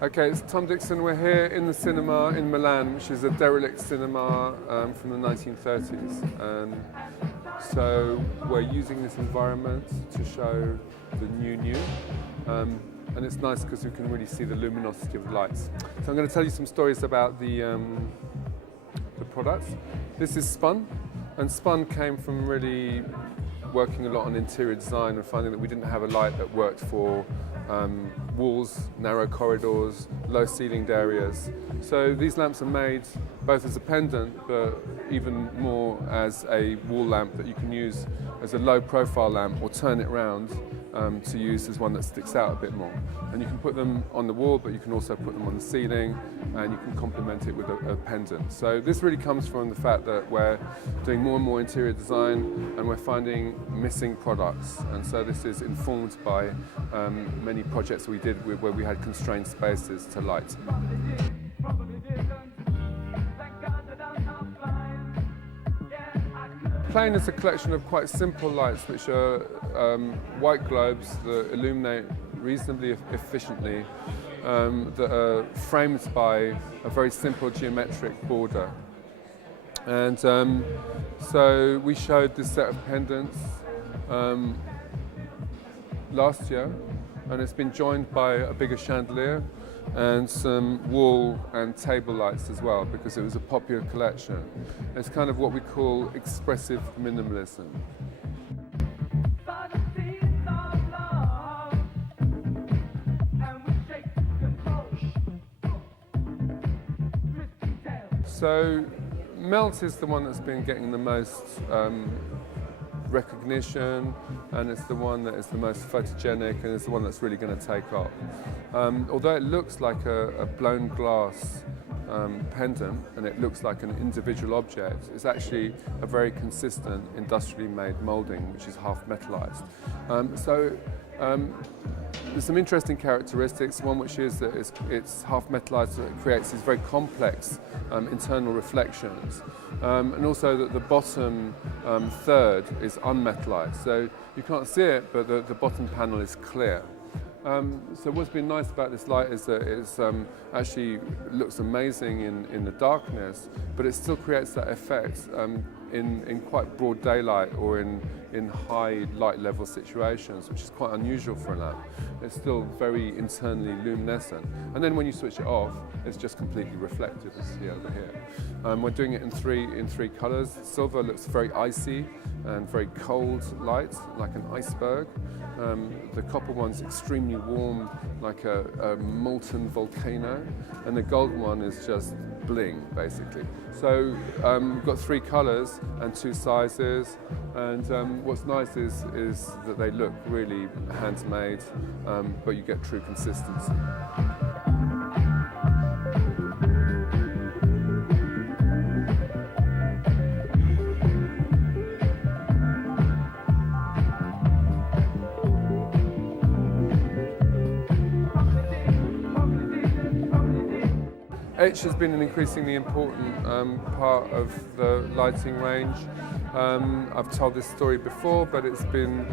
Okay, it's Tom Dixon. We're here in the cinema in Milan, which is a derelict cinema from the 1930s. So we're using this environment to show the new. And it's nice because you can really see the luminosity of the lights. So I'm going to tell you some stories about the products. This is Spun, and Spun came from really working a lot on interior design and finding that we didn't have a light that worked for walls, narrow corridors, low ceilinged areas. So these lamps are made both as a pendant, but even more as a wall lamp that you can use as a low profile lamp or turn it around to use as one that sticks out a bit more. And you can put them on the wall, but you can also put them on the ceiling, and you can complement it with a pendant. So this really comes from the fact that we're doing more and more interior design, and we're finding missing products. And so this is informed by many projects we did where we had constrained spaces to light. Plane is a collection of quite simple lights, which are white globes that illuminate reasonably efficiently, that are framed by a very simple geometric border. And so we showed this set of pendants last year, and it's been joined by a bigger chandelier and some wall and table lights as well, because it was a popular collection. It's kind of what we call expressive minimalism. So Melt is the one that's been getting the most recognition, and it's the one that is the most photogenic, and it's the one that's really going to take off. Although it looks like a blown glass pendant, and it looks like an individual object, it's actually a very consistent industrially made moulding, which is half metallized. There's some interesting characteristics. One which is that it's half metallized, so it creates these very complex internal reflections, and also that the bottom third is unmetallized, so you can't see it, but the bottom panel is clear. So what's been nice about this light is that it's actually looks amazing in the darkness, but it still creates that effect in quite broad daylight or in high light level situations, which is quite unusual for a lamp. It's still very internally luminescent. And then when you switch it off, it's just completely reflected, as you see over here. We're doing it in three colors. Silver looks very icy and very cold light, like an iceberg. The copper one's extremely warm, like a molten volcano, and the gold one is just bling, basically. So we've got three colors and two sizes, and what's nice is that they look really handmade, but you get true consistency. H has been an increasingly important part of the lighting range. I've told this story before, but it's been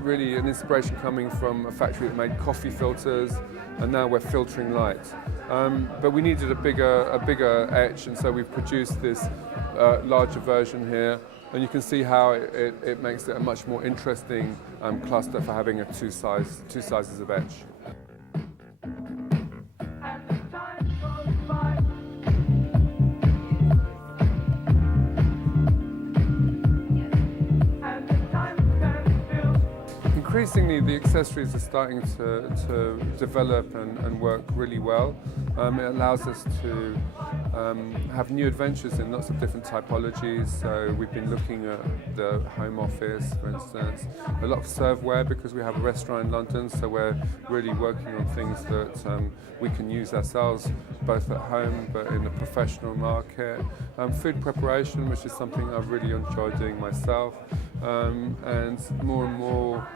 really an inspiration coming from a factory that made coffee filters, and now we're filtering light. But we needed a bigger etch, and so we've produced this larger version here, and you can see how it makes it a much more interesting cluster for having two sizes of etch. Increasingly, the accessories are starting to develop and work really well. It allows us to have new adventures in lots of different typologies. So we've been looking at the home office, for instance, a lot of serveware, because we have a restaurant in London, so we're really working on things that we can use ourselves, both at home but in the professional market. Food preparation, which is something I've really enjoyed doing myself, and more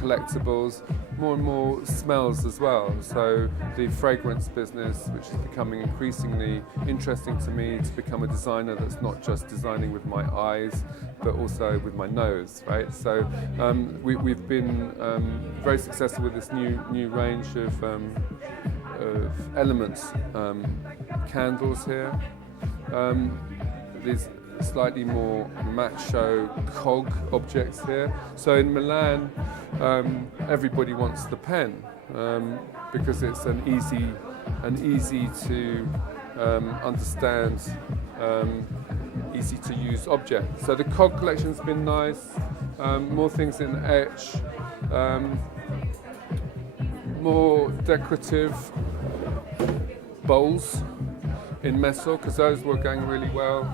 collectibles, more and more smells as well. So the fragrance business, which is becoming increasingly interesting to me, to become a designer that's not just designing with my eyes, but also with my nose, right? So we've been very successful with this new range of of elements, candles here, these slightly more macho cog objects here. So in Milan, everybody wants the pen because it's an easy to understand, easy to use object. So the cog collection's been nice. More things in etch, more decorative bowls in metal because those were going really well.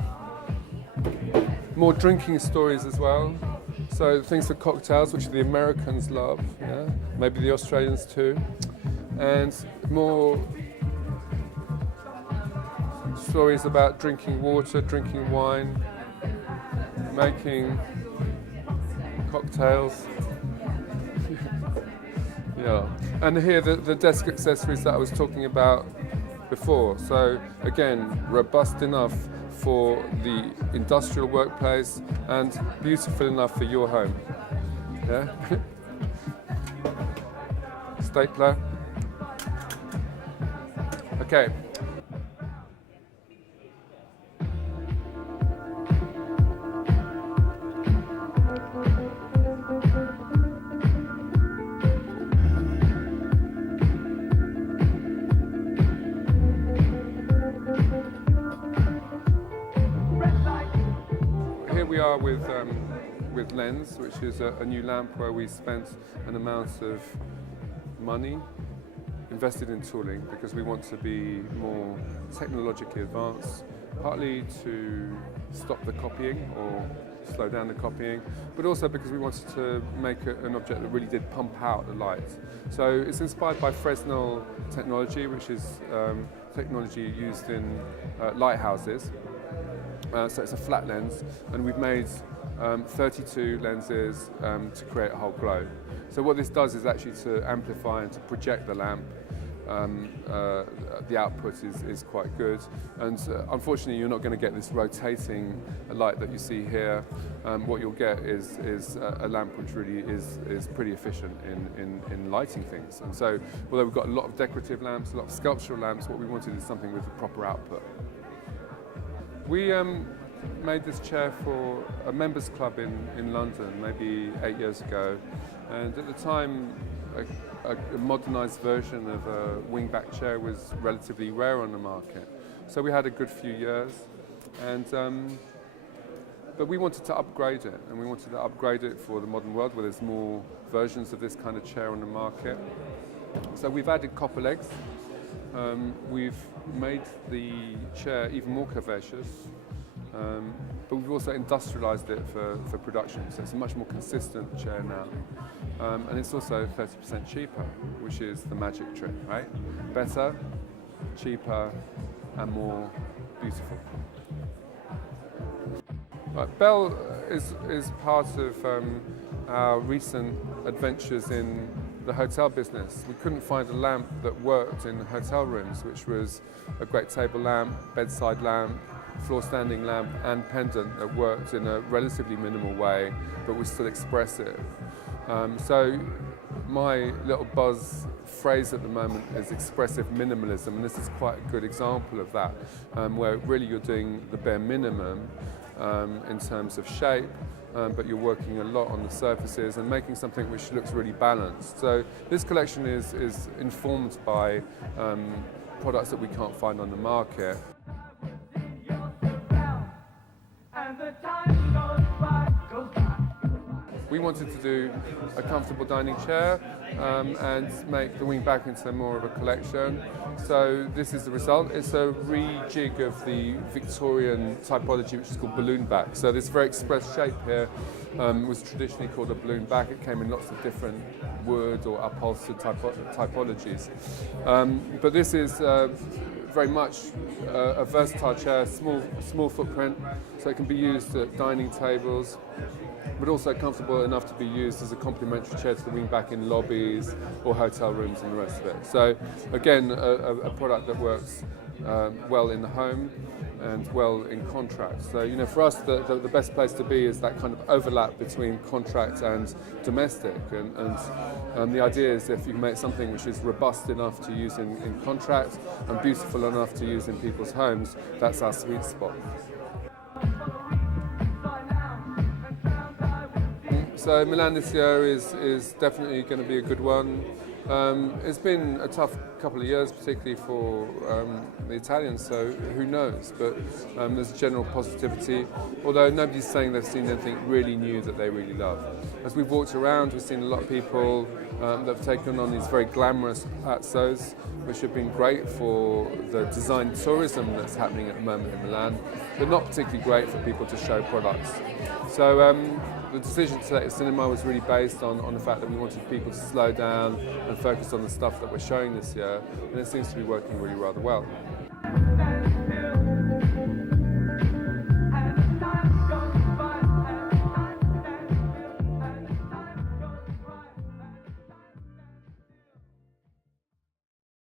More drinking stories as well. So things for cocktails, which the Americans love, yeah? Maybe the Australians too. And more stories about drinking water, drinking wine, making cocktails. Yeah. And here the desk accessories that I was talking about before. So again, robust enough for the industrial workplace and beautiful enough for your home. Yeah. Stapler. Okay. Here we are with Lens, which is a new lamp where we spent an amount of money invested in tooling because we want to be more technologically advanced, partly to stop the copying or slow down the copying, but also because we wanted to make an object that really did pump out the light. So it's inspired by Fresnel technology, which is technology used in lighthouses. So it's a flat lens, and we've made 32 lenses to create a whole globe. So what this does is actually to amplify and to project the lamp. The output is quite good, and unfortunately you're not going to get this rotating light that you see here. What you'll get is a lamp which really is pretty efficient in lighting things. And so although we've got a lot of decorative lamps, a lot of sculptural lamps, what we wanted is something with a proper output. We made this chair for a members club in London maybe 8 years ago, and at the time a modernised version of a wingback chair was relatively rare on the market. So we had a good few years, and but we wanted to upgrade it, and we wanted to upgrade it for the modern world where there's more versions of this kind of chair on the market. So we've added copper legs. We've made the chair even more curvaceous, but we've also industrialized it for production, so it's a much more consistent chair now. And it's also 30% cheaper, which is the magic trick, right? Better, cheaper, and more beautiful. Right, Bell is part of our recent adventures in the hotel business. We couldn't find a lamp that worked in hotel rooms, which was a great table lamp, bedside lamp, floor standing lamp and pendant that worked in a relatively minimal way but was still expressive. So my little buzz phrase at the moment is expressive minimalism, and this is quite a good example of that, where really you're doing the bare minimum in terms of shape, but you're working a lot on the surfaces and making something which looks really balanced. So this collection is informed by products that we can't find on the market. We wanted to do a comfortable dining chair and make the wingback into more of a collection. So this is the result. It's a rejig of the Victorian typology, which is called balloon back. So this very express shape here was traditionally called a balloon back. It came in lots of different wood or upholstered typologies. But this is very much a versatile chair, small footprint, so it can be used at dining tables, but also comfortable enough to be used as a complementary chair to the wingback in lobbies or hotel rooms and the rest of it. So again, a product that works well in the home and well in contract. So, you know, for us, the best place to be is that kind of overlap between contract and domestic. And the idea is if you can make something which is robust enough to use in contract and beautiful enough to use in people's homes, that's our sweet spot. So Milan this year is definitely going to be a good one. It's been a tough couple of years, particularly for the Italians, so who knows, but there's a general positivity, although nobody's saying they've seen anything really new that they really love. As we've walked around, we've seen a lot of people that have taken on these very glamorous pazzos, which have been great for the design tourism that's happening at the moment in Milan, but not particularly great for people to show products. So the decision to select cinema was really based on the fact that we wanted people to slow down and focus on the stuff that we're showing this year, and it seems to be working really rather well.